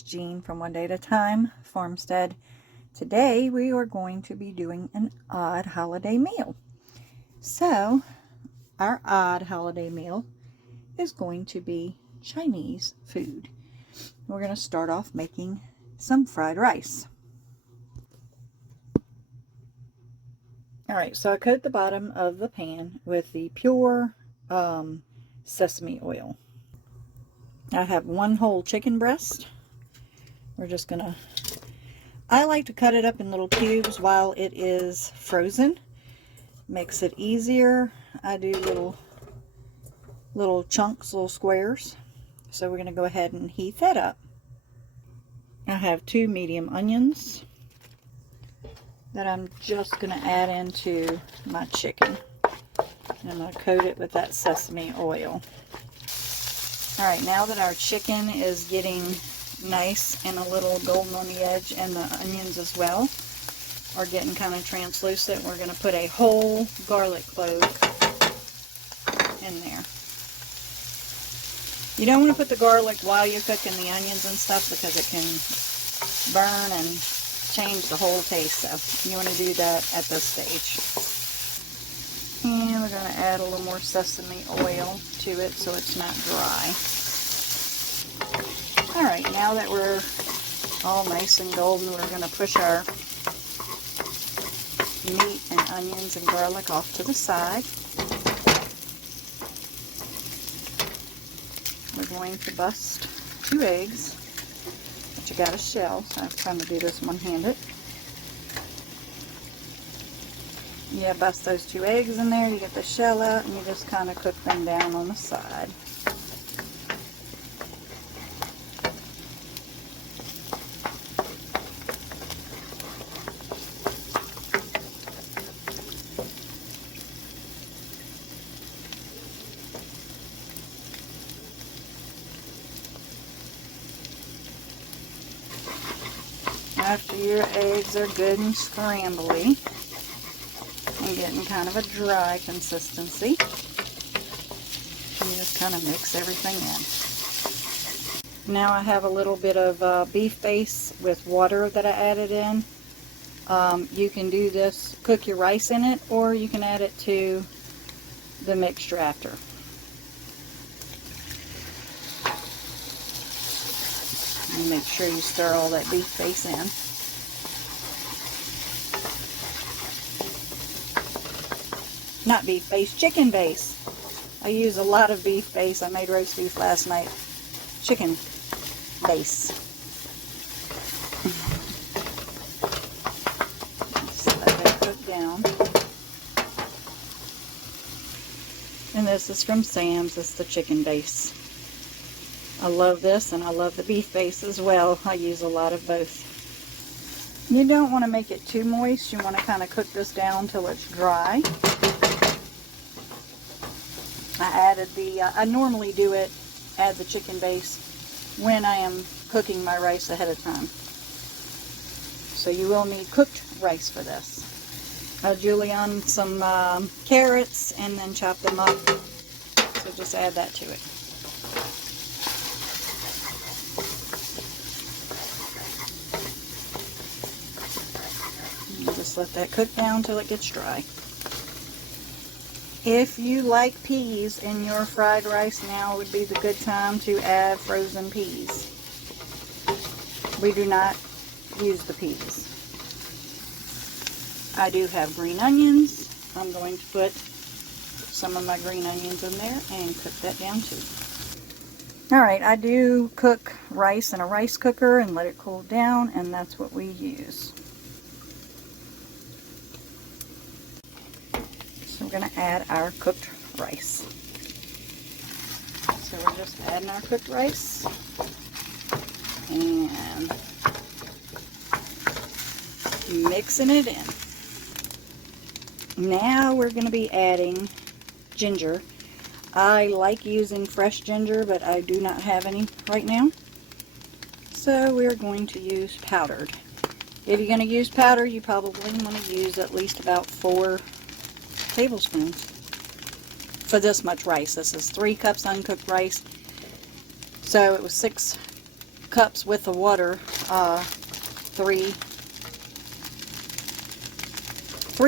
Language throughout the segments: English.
it's Jean from One Day at a Time Farmstead. Today we are going to be doing an odd holiday meal. So our odd holiday meal is going to be Chinese food. We're going to start off making some fried rice. Alright, so I coat the bottom of the pan with the pure sesame oil. I have one whole chicken breast. We're just gonna, I like to cut it up in little cubes while it is frozen. Makes it easier. I do little chunks, little squares. So we're gonna go ahead and heat that up. I have 2 medium onions that I'm just gonna add into my chicken. And I'm gonna coat it with that sesame oil. Alright, now that our chicken is getting nice and a little golden on the edge, and the onions as well are getting kind of translucent, we're going to put a whole garlic clove in there. You don't want to put the garlic while you're cooking the onions and stuff because it can burn and change the whole taste, so you want to do that at this stage. And we're going to add a little more sesame oil to it so it's not dry. Alright, now that we're all nice and golden, we're going to push our meat and onions and garlic off to the side. We're going to bust 2 eggs, but you got a shell, so I'm trying to do this one-handed. Yeah, bust those 2 eggs in there, you get the shell out, and you just kind of cook them down on the side. After your eggs are good and scrambly and getting kind of a dry consistency, you just kind of mix everything in. Now I have a little bit of beef base with water that I added in. You can do this, cook your rice in it, or you can add it to the mixture after. And make sure you stir all that beef base in. Not beef base, chicken base. I use a lot of beef base. I made roast beef last night. Chicken base. Just let that cook down. And this is from Sam's. It's the chicken base. I love this, and I love the beef base as well. I use a lot of both. You don't want to make it too moist. You want to kind of cook this down till it's dry. I normally do it, add the chicken base when I am cooking my rice ahead of time. So you will need cooked rice for this. I julienne some carrots and then chop them up. So just add that to it. And just let that cook down till it gets dry. If you like peas in your fried rice, now would be the good time to add frozen peas. We do not use the peas. I do have green onions. I'm going to put some of my green onions in there and cook that down too. Alright, I do cook rice in a rice cooker and let it cool down, and that's what we use. So we're going to add our cooked rice. So we're just adding our cooked rice and mixing it in. Now we're going to be adding ginger. I like using fresh ginger, but I do not have any right now. So we're going to use powdered. If you're going to use powder, you probably want to use at least about 4 tablespoons for this much rice. This is 3 cups uncooked rice. So it was 6 cups with the water, three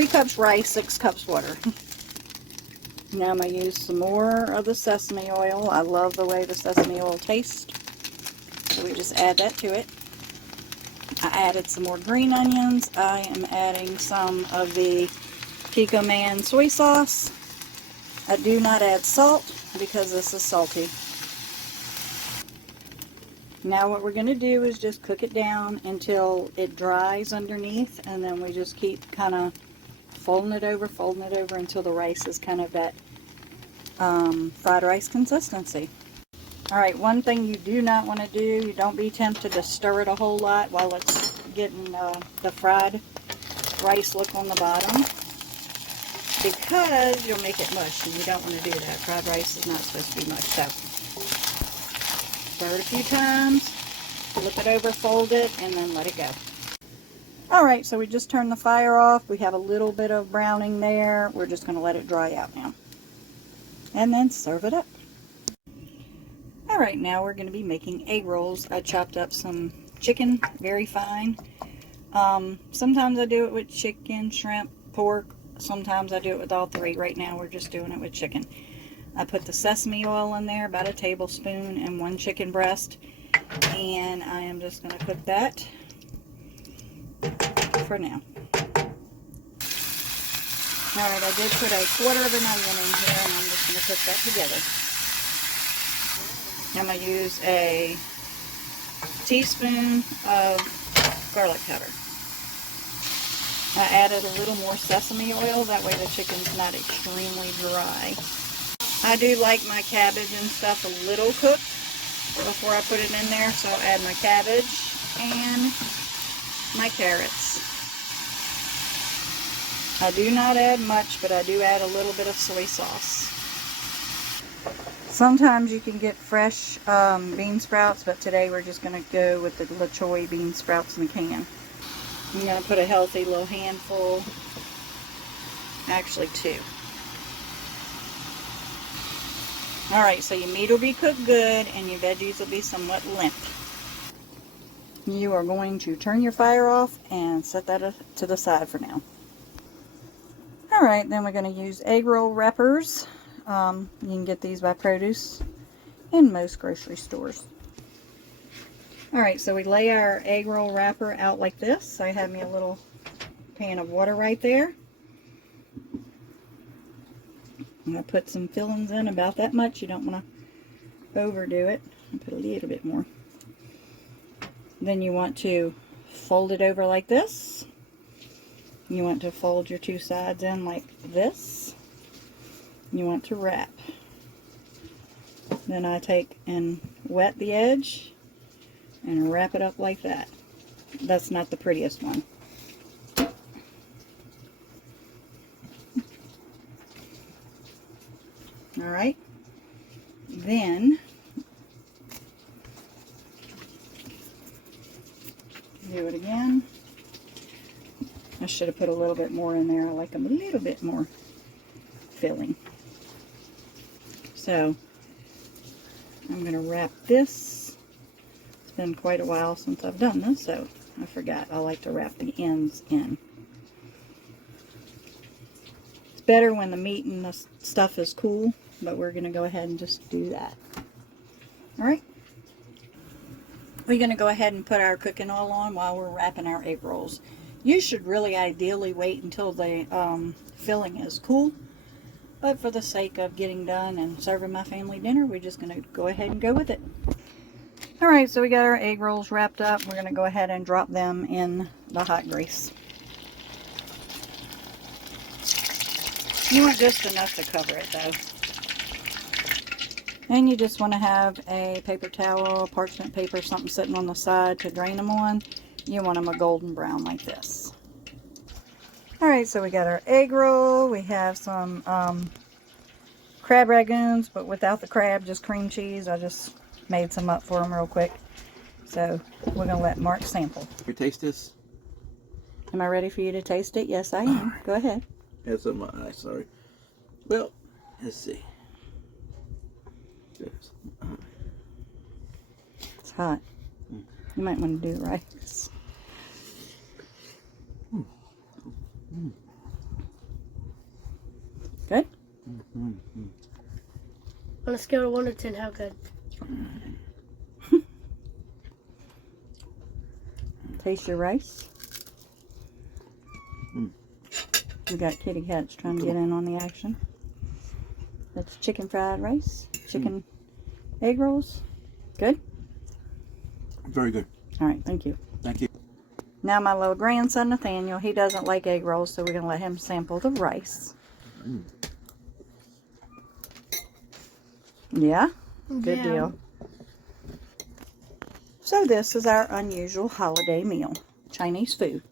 cups rice, 6 cups water. Now I'm going to use some more of the sesame oil. I love the way the sesame oil tastes. So we just add that to it. I added some more green onions. I am adding some of the Pico Man soy sauce. I do not add salt because this is salty. Now what we're going to do is just cook it down until it dries underneath, and then we just keep kind of folding it over until the rice is kind of that fried rice consistency. Alright, one thing you do not want to do, you don't be tempted to stir it a whole lot while it's getting the fried rice look on the bottom, because you'll make it mush, and you don't want to do that. Fried rice is not supposed to be mush. So stir it a few times, flip it over, fold it, and then let it go. Alright, so we just turned the fire off. We have a little bit of browning there. We're just going to let it dry out now. And then serve it up. Alright, now we're going to be making egg rolls. I chopped up some chicken very fine. Sometimes I do it with chicken, shrimp, pork. Sometimes I do it with all three. Right now we're just doing it with chicken. I put the sesame oil in there, about a tablespoon, and 1 chicken breast. And I am just going to cook that for now. Alright, I did put a 1/4 of an onion in here, and I'm just going to cook that together. I'm going to use a teaspoon of garlic powder. I added a little more sesame oil, that way the chicken's not extremely dry. I do like my cabbage and stuff a little cooked before I put it in there, so I'll add my cabbage and my carrots. I do not add much, but I do add a little bit of soy sauce. Sometimes you can get fresh bean sprouts, but today we're just going to go with the La Choy bean sprouts in the can. I'm going to put a healthy little handful, actually 2. Alright, so your meat will be cooked good and your veggies will be somewhat limp. You are going to turn your fire off and set that to the side for now. Alright, then we're going to use egg roll wrappers. You can get these by produce in most grocery stores. Alright, so we lay our egg roll wrapper out like this. I have me a little pan of water right there. I'm going to put some fillings in, about that much. You don't want to overdo it. I'll put a little bit more. Then you want to fold it over like this. You want to fold your 2 sides in like this. You want to wrap. Then I take and wet the edge and wrap it up like that. That's not the prettiest one. Alright. Then do it again. I should have put a little bit more in there. I like them a little bit more filling. So I'm going to wrap this. It's been quite a while since I've done this, so I forgot. I like to wrap the ends in. It's better when the meat and the stuff is cool, but we're going to go ahead and just do that. Alright. We're going to go ahead and put our cooking oil on while we're wrapping our egg rolls. You should really ideally wait until the filling is cool. But for the sake of getting done and serving my family dinner, we're just going to go ahead and go with it. Alright, so we got our egg rolls wrapped up. We're going to go ahead and drop them in the hot grease. You want just enough to cover it though. And you just want to have a paper towel, parchment paper, something sitting on the side to drain them on. You want them a golden brown like this. Alright, so we got our egg roll. We have some crab ragoons, but without the crab, just cream cheese. I just made some up for him real quick. So we're going to let Mark sample. We taste this? Am I ready for you to taste it? Yes, I am. Go ahead. It's in my eye, sorry. Well, let's see. It's hot. Mm. You might want to do rice. Good? On a scale of 1 to 10, how good? Taste your rice. We got kitty cats trying to get in on the action. That's chicken fried rice. Chicken egg rolls. Good? Very good. All right, thank you. Thank you. Now my little grandson Nathaniel, he doesn't like egg rolls, so we're going to let him sample the rice. Yeah? Good Yeah. deal. So this is our unusual holiday meal. Chinese food.